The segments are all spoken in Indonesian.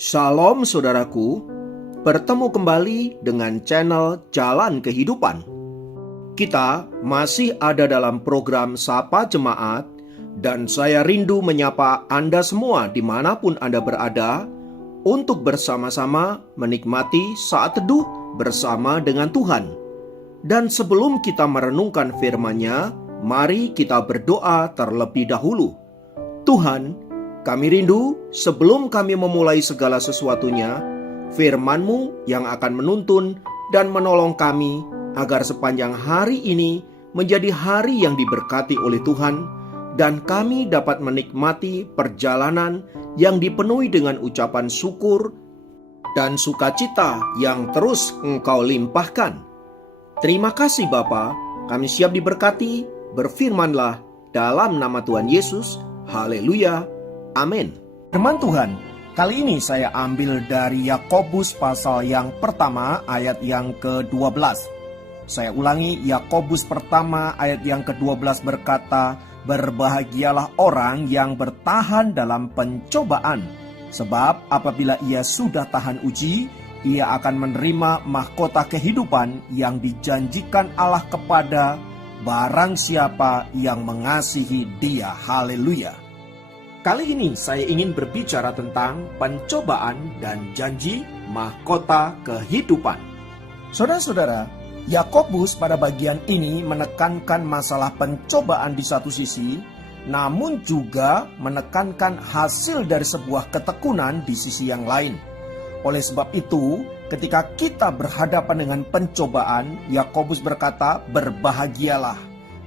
Shalom saudaraku, bertemu kembali dengan channel Jalan Kehidupan. Kita masih ada dalam program Sapa Jemaat, dan saya rindu menyapa Anda semua dimanapun Anda berada, untuk bersama-sama menikmati saat teduh bersama dengan Tuhan. Dan sebelum kita merenungkan firman-Nya, mari kita berdoa terlebih dahulu. Tuhan, kami rindu sebelum kami memulai segala sesuatunya, firman-Mu yang akan menuntun dan menolong kami agar sepanjang hari ini menjadi hari yang diberkati oleh Tuhan, dan kami dapat menikmati perjalanan yang dipenuhi dengan ucapan syukur dan sukacita yang terus Engkau limpahkan. Terima kasih Bapa, kami siap diberkati, berfirmanlah dalam nama Tuhan Yesus. Haleluya. Amin. Firman Tuhan, kali ini saya ambil dari Yakobus pasal yang pertama ayat yang ke-12. Saya ulangi, Yakobus pertama ayat yang ke-12 berkata, "Berbahagialah orang yang bertahan dalam pencobaan, sebab apabila ia sudah tahan uji, ia akan menerima mahkota kehidupan yang dijanjikan Allah kepada barang siapa yang mengasihi Dia." Haleluya. Kali ini saya ingin berbicara tentang pencobaan dan janji mahkota kehidupan. Saudara-saudara, Yakobus pada bagian ini menekankan masalah pencobaan di satu sisi, namun juga menekankan hasil dari sebuah ketekunan di sisi yang lain. Oleh sebab itu, ketika kita berhadapan dengan pencobaan, Yakobus berkata, "Berbahagialah."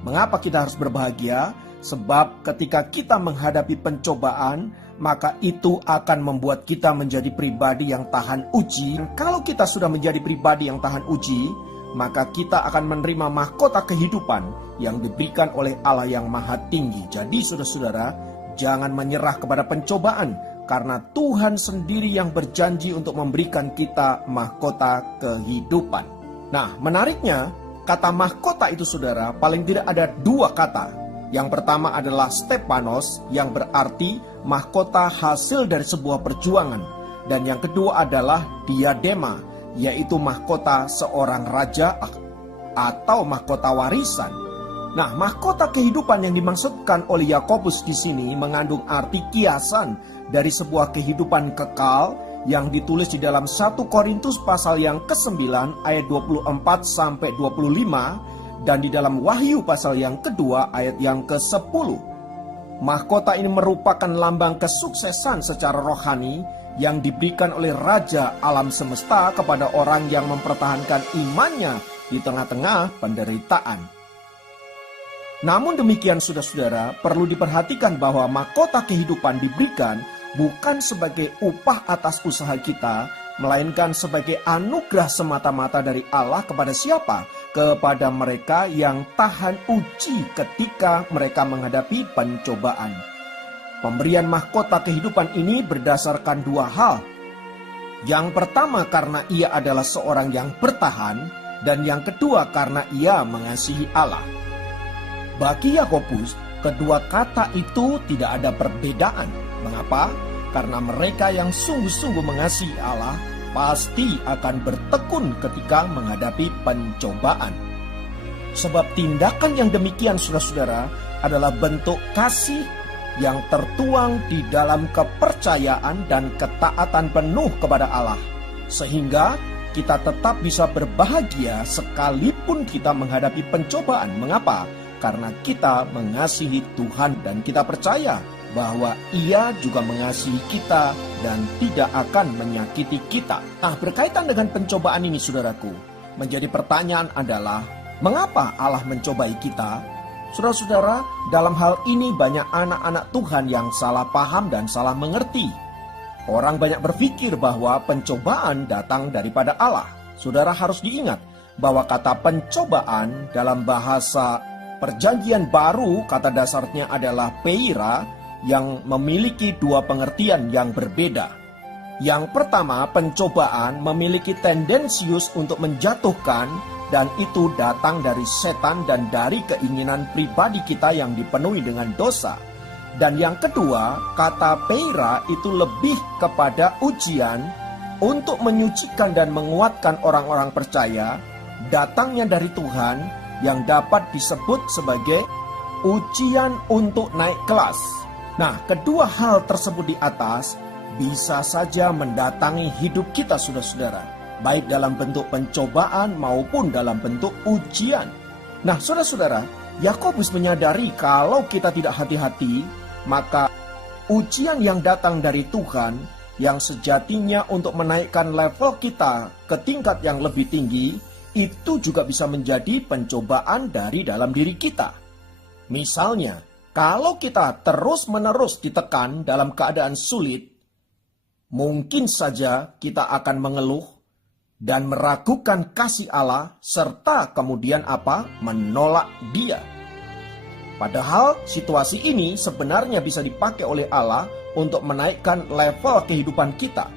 Mengapa kita harus berbahagia? Sebab ketika kita menghadapi pencobaan, maka itu akan membuat kita menjadi pribadi yang tahan uji. Kalau kita sudah menjadi pribadi yang tahan uji, maka kita akan menerima mahkota kehidupan yang diberikan oleh Allah yang Maha Tinggi. Jadi saudara-saudara, jangan menyerah kepada pencobaan, karena Tuhan sendiri yang berjanji untuk memberikan kita mahkota kehidupan. Nah, menariknya, kata mahkota itu saudara, paling tidak ada dua kata. Yang pertama adalah Stepanos, yang berarti mahkota hasil dari sebuah perjuangan. Dan yang kedua adalah diadema, yaitu mahkota seorang raja atau mahkota warisan. Nah, mahkota kehidupan yang dimaksudkan oleh Yakobus di sini mengandung arti kiasan dari sebuah kehidupan kekal yang ditulis di dalam 1 Korintus pasal yang ke-9 ayat 24 sampai 25. Dan di dalam Wahyu pasal yang kedua ayat yang ke-10. Mahkota ini merupakan lambang kesuksesan secara rohani yang diberikan oleh Raja alam semesta kepada orang yang mempertahankan imannya di tengah-tengah penderitaan. Namun demikian saudara-saudara, perlu diperhatikan bahwa mahkota kehidupan diberikan bukan sebagai upah atas usaha kita, melainkan sebagai anugerah semata-mata dari Allah kepada siapa? Kepada mereka yang tahan uji ketika mereka menghadapi pencobaan. Pemberian mahkota kehidupan ini berdasarkan dua hal. Yang pertama karena ia adalah seorang yang bertahan, dan yang kedua karena ia mengasihi Allah. Bagi Yakobus, kedua kata itu tidak ada perbedaan. Mengapa? Karena mereka yang sungguh-sungguh mengasihi Allah pasti akan bertekun ketika menghadapi pencobaan. Sebab tindakan yang demikian saudara-saudara adalah bentuk kasih yang tertuang di dalam kepercayaan dan ketaatan penuh kepada Allah. Sehingga kita tetap bisa berbahagia sekalipun kita menghadapi pencobaan. Mengapa? Karena kita mengasihi Tuhan dan kita percaya bahwa Ia juga mengasihi kita dan tidak akan menyakiti kita. Nah, berkaitan dengan pencobaan ini saudaraku, menjadi pertanyaan adalah, mengapa Allah mencobai kita? Saudara-saudara, dalam hal ini banyak anak-anak Tuhan yang salah paham dan salah mengerti. Orang banyak berpikir bahwa pencobaan datang daripada Allah. Saudara harus diingat bahwa kata pencobaan dalam bahasa Perjanjian Baru, kata dasarnya adalah peira, yang memiliki dua pengertian yang berbeda. Yang pertama, pencobaan memiliki tendensius untuk menjatuhkan, dan itu datang dari setan dan dari keinginan pribadi kita yang dipenuhi dengan dosa. Dan yang kedua, kata peira itu lebih kepada ujian untuk menyucikan dan menguatkan orang-orang percaya, datangnya dari Tuhan yang dapat disebut sebagai ujian untuk naik kelas. Nah, kedua hal tersebut di atas bisa saja mendatangi hidup kita, saudara-saudara, baik dalam bentuk pencobaan maupun dalam bentuk ujian. Nah, saudara-saudara, Yakobus menyadari kalau kita tidak hati-hati, maka ujian yang datang dari Tuhan yang sejatinya untuk menaikkan level kita ke tingkat yang lebih tinggi, itu juga bisa menjadi pencobaan dari dalam diri kita. Misalnya, kalau kita terus-menerus ditekan dalam keadaan sulit, mungkin saja kita akan mengeluh dan meragukan kasih Allah serta kemudian menolak Dia. Padahal situasi ini sebenarnya bisa dipakai oleh Allah untuk menaikkan level kehidupan kita.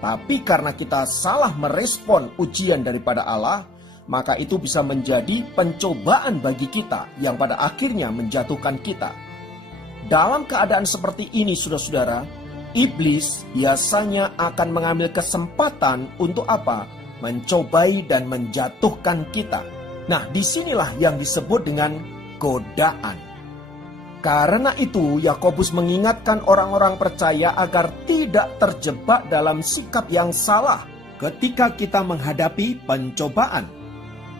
Tapi karena kita salah merespon ujian daripada Allah, maka itu bisa menjadi pencobaan bagi kita yang pada akhirnya menjatuhkan kita. Dalam keadaan seperti ini, saudara-saudara, iblis biasanya akan mengambil kesempatan untuk mencobai dan menjatuhkan kita. Nah, disinilah yang disebut dengan godaan. Karena itu, Yakobus mengingatkan orang-orang percaya agar tidak terjebak dalam sikap yang salah ketika kita menghadapi pencobaan.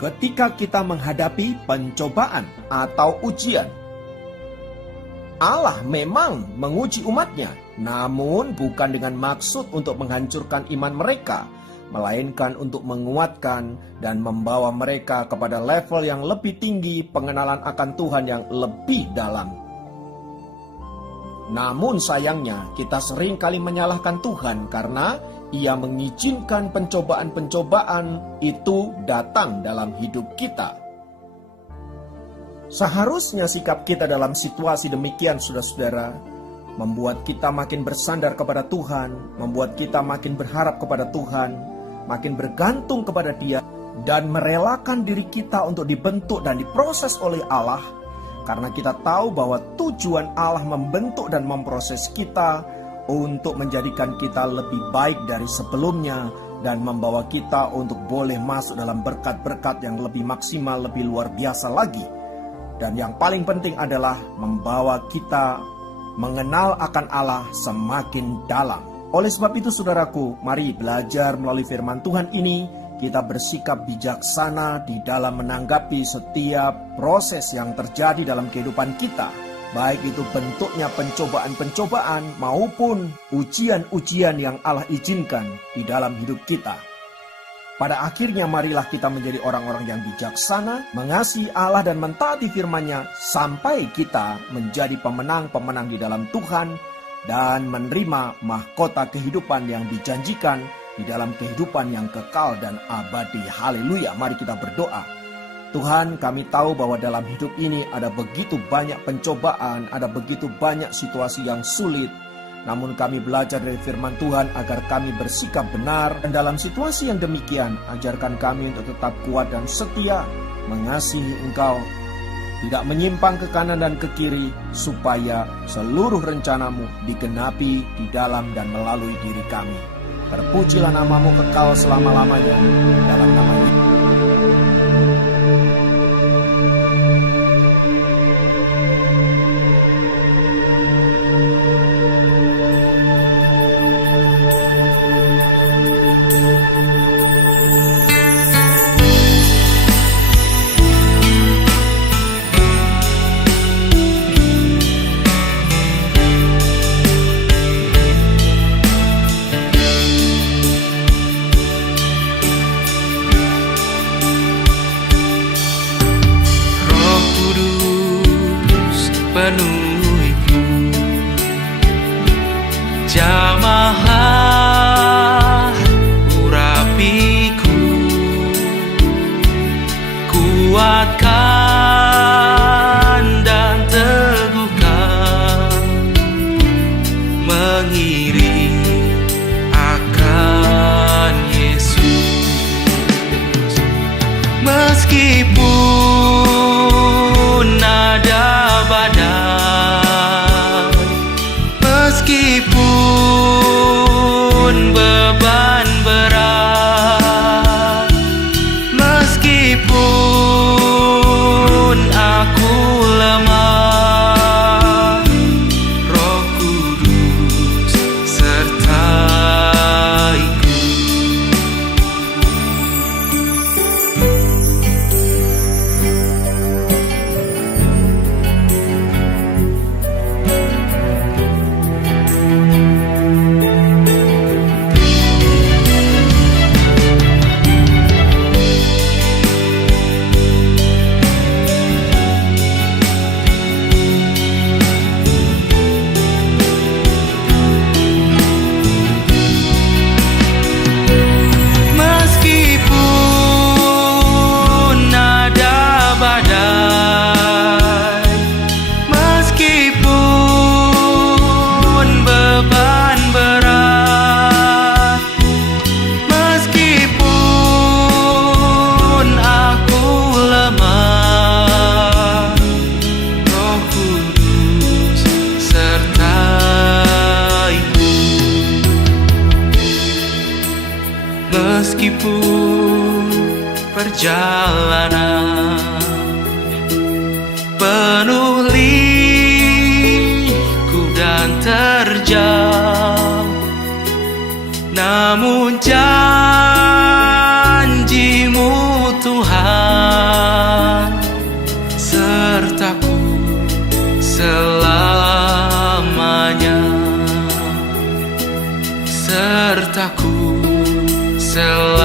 Ketika kita menghadapi pencobaan atau ujian. Allah memang menguji umatnya, namun bukan dengan maksud untuk menghancurkan iman mereka, melainkan untuk menguatkan dan membawa mereka kepada level yang lebih tinggi pengenalan akan Tuhan yang lebih dalam. Namun sayangnya kita sering kali menyalahkan Tuhan karena Ia mengizinkan pencobaan-pencobaan itu datang dalam hidup kita. Seharusnya sikap kita dalam situasi demikian, saudara-saudara, membuat kita makin bersandar kepada Tuhan, membuat kita makin berharap kepada Tuhan, makin bergantung kepada Dia, dan merelakan diri kita untuk dibentuk dan diproses oleh Allah, karena kita tahu bahwa tujuan Allah membentuk dan memproses kita untuk menjadikan kita lebih baik dari sebelumnya dan membawa kita untuk boleh masuk dalam berkat-berkat yang lebih maksimal, lebih luar biasa lagi. Dan yang paling penting adalah membawa kita mengenal akan Allah semakin dalam. Oleh sebab itu, saudaraku, mari belajar melalui firman Tuhan ini, kita bersikap bijaksana di dalam menanggapi setiap proses yang terjadi dalam kehidupan kita. Baik itu bentuknya pencobaan-pencobaan maupun ujian-ujian yang Allah izinkan di dalam hidup kita. Pada akhirnya marilah kita menjadi orang-orang yang bijaksana, mengasihi Allah dan mentaati firman-Nya sampai kita menjadi pemenang-pemenang di dalam Tuhan dan menerima mahkota kehidupan yang dijanjikan di dalam kehidupan yang kekal dan abadi. Haleluya, mari kita berdoa. Tuhan, kami tahu bahwa dalam hidup ini ada begitu banyak pencobaan, ada begitu banyak situasi yang sulit. Namun kami belajar dari firman Tuhan agar kami bersikap benar. Dan dalam situasi yang demikian, ajarkan kami untuk tetap kuat dan setia, mengasihi Engkau, tidak menyimpang ke kanan dan ke kiri, supaya seluruh rencana-Mu digenapi di dalam dan melalui diri kami. Terpujilah nama-Mu kekal selama-lamanya, dalam nama Yesus. Penuhiku, jamaah urapiku, kuatkan dan teguhkan, mengiring akan Yesus. Meskipun ada badai Meskipun perjalanan penuh liku dan terjal, namun janji-Mu Tuhan sertaku selamanya, sertaku selamanya.